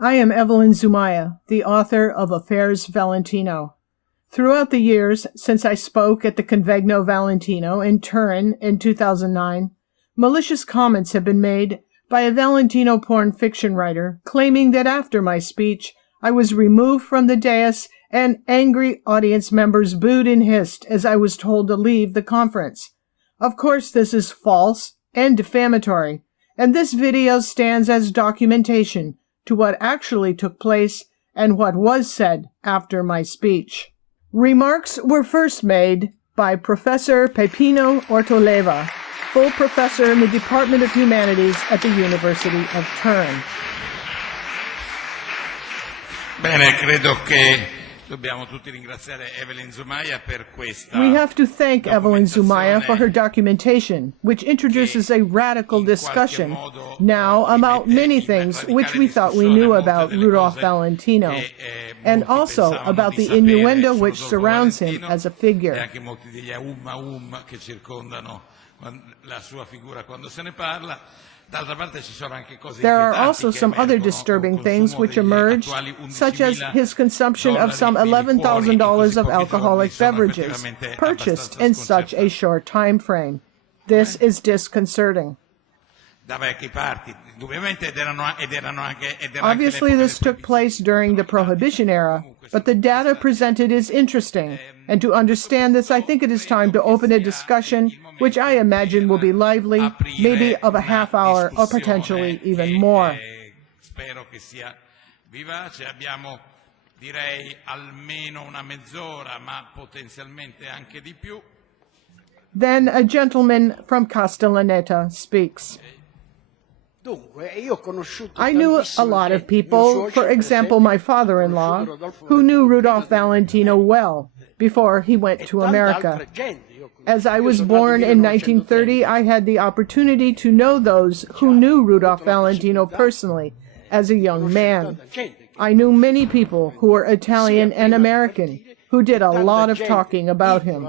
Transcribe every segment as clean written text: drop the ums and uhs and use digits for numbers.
I am Evelyn Zumaya, the author of Affairs Valentino. Throughout the years since I spoke at the Convegno Valentino in Turin in 2009, malicious comments have been made by a Valentino porn fiction writer claiming that after my speech, I was removed from the dais and angry audience members booed and hissed as I was told to leave the conference. Of course, this is false and defamatory, and this video stands as documentation to what actually took place and what was said after my speech. Remarks were first made by Professor Pepino Ortoleva, full professor in the Department of Humanities at the University of Turin. Bene, credo che dobbiamo tutti ringraziare Evelyn Zumaya per questa. We have to thank Evelyn Zumaya for her documentation, which introduces a radical discussion now about many things which we thought we knew about Rudolph Valentino, and also about the innuendo which surrounds him as a figure. Anche molti degli che circondano la sua figura quando se ne parla. There are also some other disturbing things which emerged, such as his consumption of some $11,000 of alcoholic beverages, purchased in such a short time frame. This is disconcerting. Obviously, this took place during the Prohibition era, but the data presented is interesting, and to understand this, I think it is time to open a discussion which I imagine will be lively, maybe of a half hour or potentially even more. Spero che sia vivace. Abbiamo, direi, almeno una mezz'ora, ma potenzialmente anche di più. Then a gentleman from Castellaneta speaks. I knew a lot of people, for example, my father-in-law, who knew Rudolph Valentino well before he went to America. As I was born in 1930, I had the opportunity to know those who knew Rudolph Valentino personally as a young man. I knew many people who were Italian and American who did a lot of talking about him.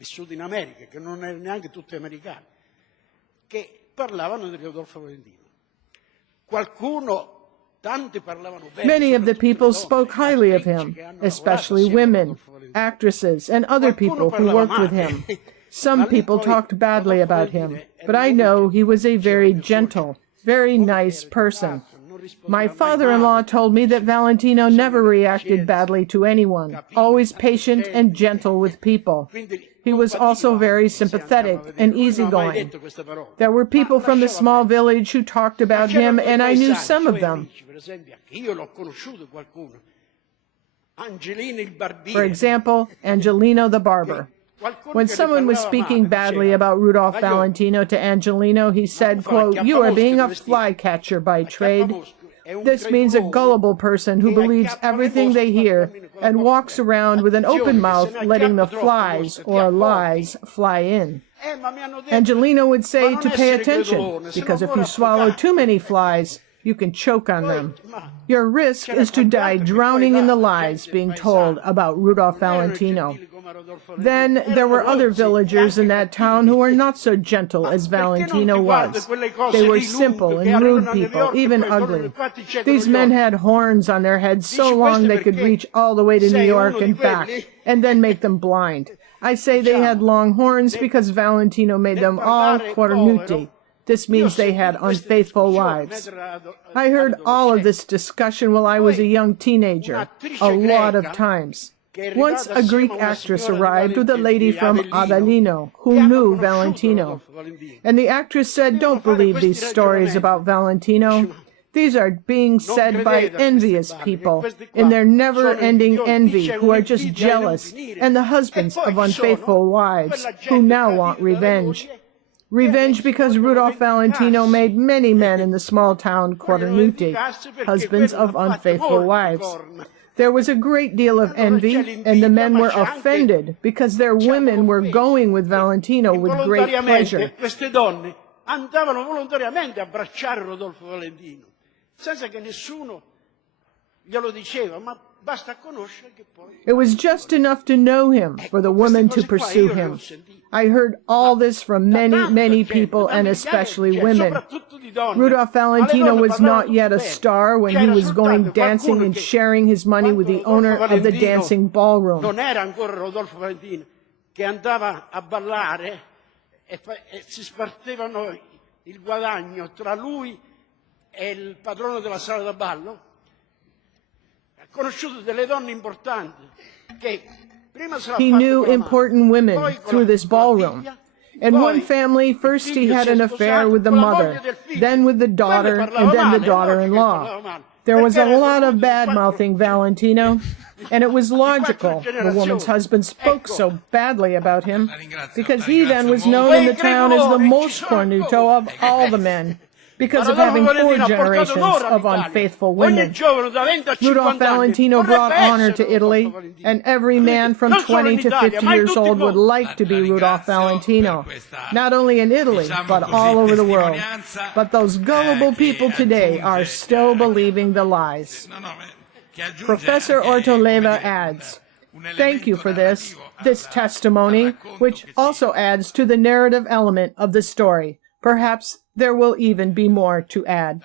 Vissuti in America, che non erano neanche tutti americani, che parlavano di Rudolph Valentino. Many of the people spoke highly of him, especially women, actresses, and other people who worked with him. Some people talked badly about him, but I know he was a very gentle, very nice person. My father-in-law told me that Valentino never reacted badly to anyone, always patient and gentle with people. He was also very sympathetic and easygoing. There were people from the small village who talked about him, and I knew some of them. For example, Angelino the barber. When someone was speaking badly about Rudolph Valentino to Angelino, he said, quote, "You are being a flycatcher by trade." This means a gullible person who believes everything they hear and walks around with an open mouth letting the flies or lies fly in. Angelino would say to pay attention, because if you swallow too many flies, you can choke on them. Your risk is to die drowning in the lies being told about Rudolph Valentino. Then there were other villagers in that town who were not so gentle as Valentino was. They were simple and rude people, even ugly. These men had horns on their heads so long they could reach all the way to New York and back, and then make them blind. I say they had long horns because Valentino made them all cornuti. This means they had unfaithful wives. I heard all of this discussion while I was a young teenager, a lot of times. Once a Greek actress arrived with a lady from Avellino who knew Valentino. And the actress said, "Don't believe these stories about Valentino. These are being said by envious people in their never-ending envy who are just jealous and the husbands of unfaithful wives who now want revenge. Revenge because Rudolph Valentino made many men in the small town cornuti, husbands of unfaithful wives. There was a great deal of envy, and the men were offended because their women were going with Valentino with great pleasure. Queste donne andavano volontariamente a abbracciare Rodolfo Valentino, senza che nessuno glielo diceva, ma basta conoscere che poi... It was just enough to know him for the woman to pursue him. I heard all this from many people, and especially women. Rudolph Valentino was not yet a star when he was going dancing and sharing his money with the owner of the dancing ballroom. Non era ancora Rudolph Valentino, che andava a ballare e si spartevano il guadagno tra lui e il padrone della sala da ballo. Ha conosciuto delle donne importanti che prima se l'ha He fatto knew con la important madre, women poi con through this con la ballroom. figlia, In poi one family, il first he figlio had si è an affair sposato with the con la mother, moglie del figlio. then with the daughter, Quelle and parlava then the male, no, che daughter-in-law. parlava male. There was a Perché era lot of venuto bad di mouthing quattro Valentino, and it was logical. quattro The woman's generazioni. husband spoke Ecco. so badly about him La ringrazio, because la he then ringrazio was molto. known in the Quei town as the gregori most ci sono cornuto of all the men because of having 4 generations of unfaithful women. Rudolph Valentino brought honor to Italy, and every man from 20 to 50 years old would like to be Rudolph Valentino, not only in Italy, but all over the world. But those gullible people today are still believing the lies. Professor Ortoleva adds, "Thank you for this testimony, which also adds to the narrative element of the story. Perhaps there will even be more to add."